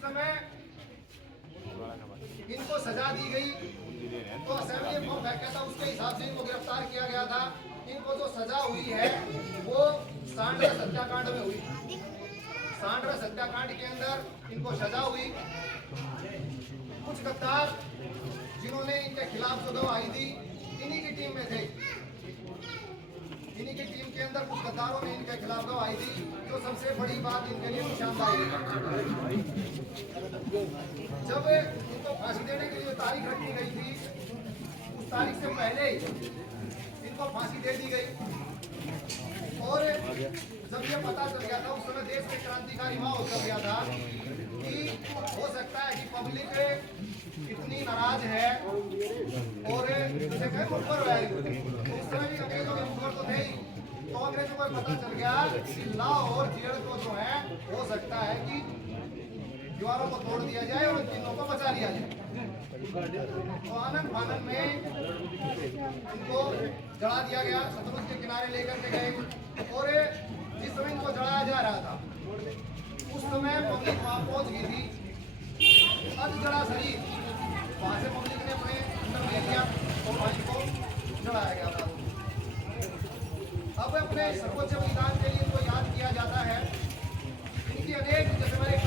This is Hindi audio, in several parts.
समय इनको सजा दी गई तो असेंबली फॉर्म फेंका था, उसके हिसाब से इनको गिरफ्तार किया गया था। इनको जो सजा हुई है वो सांड्रा हत्याकांड में हुई। सांड्रा हत्याकांड के अंदर इनको सजा हुई। कुछ गद्दार जिन्होंने इनके खिलाफ जो गवाही दी इन्हीं की टीम में थे। इन्हीं की टीम के अंदर कुछ गद्दारों ने इनके खिलाफ गवाही दी। जो सबसे बड़ी बात इनके लिए निशानदाही है, जब इनको फांसी देने के लिए तारीख रखी गई थी उस तारीख से पहले इनको फांसी दे दी गई। और जब ये पता चल गया था उस समय देश के क्रांतिकारी माहौल चल गया था कि हो सकता है कि पब्लिक इतनी नाराज है और ऊपर है। उस समय भी अंग्रेजों के ऊपर तो थे ही, तो अंग्रेजों को पता चल गया कि लाहौर जेल को जो है हो सकता है कि दीवारों को तोड़ दिया जाए और तीनों को बचा लिया जाए। तो आनंद फानन में इनको जला दिया गया, सतलुज के किनारे लेकर के गए और जिस समय इनको जलाया जा रहा था उस समय पब्लिक वहां पहुंच गई थी। अब जड़ा शरीर वहां से पब्लिक ने अपने अंदर ले लिया और फांसी को जलाया गया था। अब अपने सर्वोच्च बलिदान के लिए इनको याद किया जाता है। इनकी अनेक, जैसे मैंने एक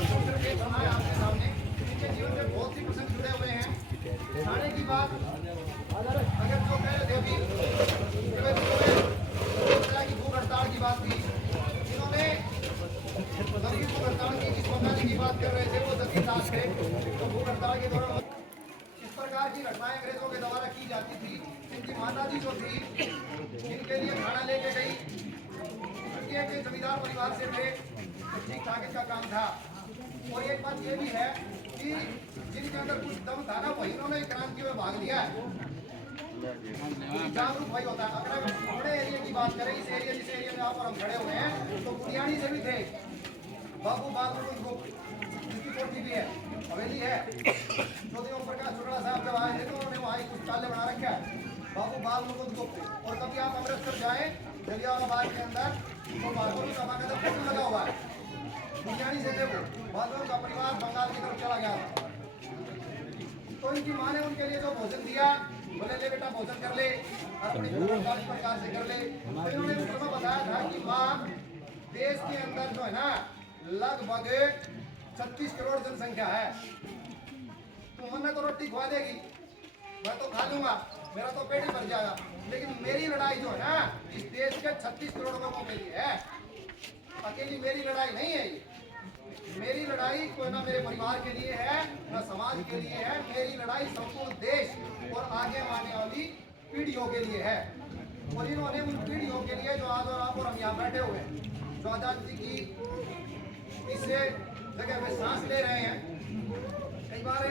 सुनाया आपके सामने, इनके जीवन में बहुत सी प्रसंग जुड़े हुए हैं। खाने की बात अगर जो कह रहे थे अभी की भूख हड़ताल की बात थी, इन्होंने भूख हड़ताल की जिस बंगाली की बात कर रहे थे वो जतीन दास थे। तो भूख हड़ताल के दौरान इस प्रकार की घटनाएं अंग्रेजों के द्वारा की जाती थी। इनकी माता जी जो थी इनके लिए खाना लेके गई, के जमींदार परिवार से थे, ठीक ठाक इनका काम था। और एक बात ये भी है कि जिनके अंदर कुछ दम था ना वही इन्होंने क्रांति में भाग लिया है। जागरूक भाई होता है। अगर बड़े एरिया की बात करें, इस एरिया जिस एरिया में आप और हम खड़े हुए हैं, तो बुढ़ियाणी से भी थे बाबू बागुल ग्रुप, जिसकी कोठी भी है, हवेली है। ज्योति ओम प्रकाश चुगड़ा साहब जब आए थे तो उन्होंने वहाँ कुछ ताले बना रखा है बाबू बाल मुकुंद गुप्त। और कभी आप अमृतसर जाए जलियांवाला के अंदर तो बागुल का बाकायदा फोटो लगा हुआ है। बुढ़ियाणी से थे वो, बागुल का परिवार बंगाल की तरफ चला गया था। तो इनकी माँ ने उनके लिए जो भोजन दिया, बोले ले बेटा भोजन कर ले, अपनी प्रकार से कर ले। तो इन्होंने उस समय बताया था कि माँ, देश के अंदर जो है ना लगभग 36 करोड़ जनसंख्या है, तो मन तो रोटी खवा देगी, मैं तो खा लूंगा, मेरा तो पेट ही भर जाएगा। लेकिन मेरी लड़ाई जो है ना इस देश के 36 करोड़ लोगों के लिए है। अकेली मेरी लड़ाई नहीं है ये। मेरी लड़ाई कोई ना मेरे परिवार के लिए है ना समाज के लिए है। मेरी लड़ाई संपूर्ण देश और आगे आने वाली पीढ़ियों के लिए है। और इन्होंने उन पीढ़ियों के लिए जो आज और आप और हम यहाँ बैठे हुए हैं, जो आजादी की इस जगह में सांस ले रहे हैं, कई बार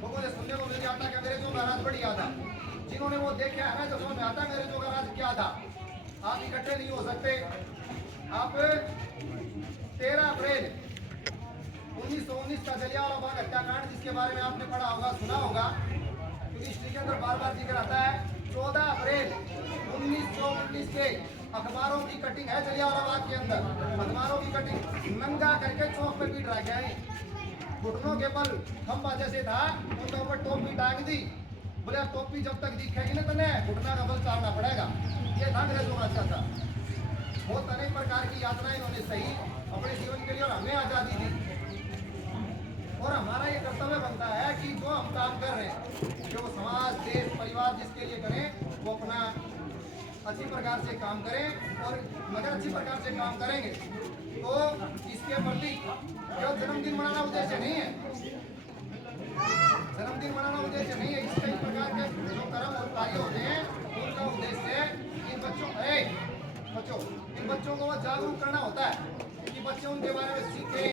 लोगों ने सुनने को मिल जाता कि अंग्रेजों का राज बढ़िया था। जिन्होंने वो देखा है ना, जो समझ में आता है अंग्रेजों का राज क्या था। आप इकट्ठे नहीं हो सकते। आप 13 अप्रैल 1919 का जलियांवाला बाग हत्याकांड, जिसके बारे में आपने पढ़ा होगा, सुना होगा, क्योंकि हिस्ट्री के अंदर बार बार जिक्र आता है। 14 अप्रैल 1919 के अखबारों की कटिंग है जलियांवाला बाग के अंदर। अखबारों की कटिंग नंगा करके चौक पे पीट रहा गया है। घुटनों के बल खंबा जैसे था, उनके ऊपर टोपी टांग दी। बोले टोपी जब तक दिखेगी ना तने घुटना का बल चालना पड़ेगा। ये था अंग्रेजों का अच्छा था। बहुत अनेक प्रकार की यात्राएं इन्होंने सही अपने जीवन के लिए, और हमें आजादी दी। और हमारा ये कर्तव्य बनता है कि जो हम काम कर रहे हैं, जो समाज, देश, परिवार जिसके लिए करें, वो अपना अच्छी प्रकार से काम करें। और अगर अच्छी प्रकार से काम करेंगे तो इसके प्रति जो जन्मदिन मनाना उद्देश्य नहीं है, जन्मदिन मनाना उद्देश्य नहीं है। इस कई प्रकार के जो कर्म और कार्य होते हैं उनका उद्देश्य इन बच्चों को जागरूक करना होता है कि बच्चे उनके बारे में सीखें।